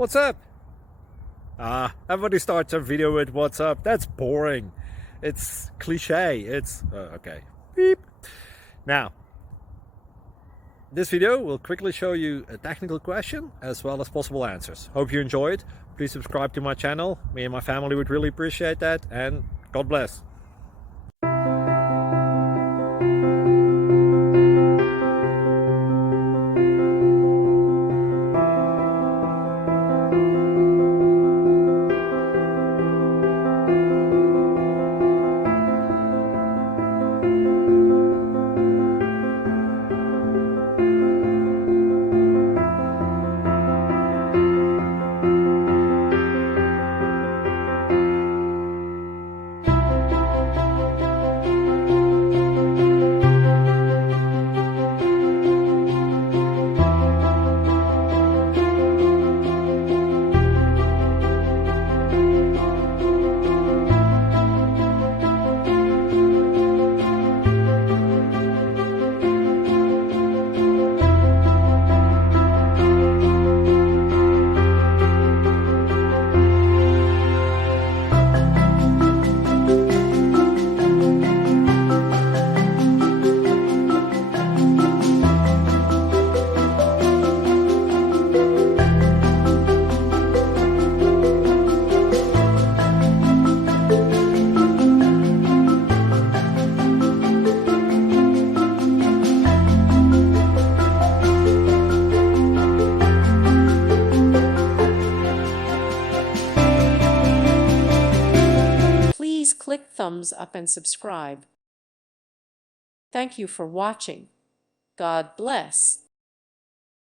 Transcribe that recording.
What's up? Everybody starts a video with what's up. That's boring. It's cliche. It's okay. Beep. Now, this video will quickly show you a technical question as well as possible answers. Hope you enjoyed. Please subscribe to my channel. Me and my family would really appreciate that, and God bless. Please click thumbs up and subscribe. Thank you for watching. God bless.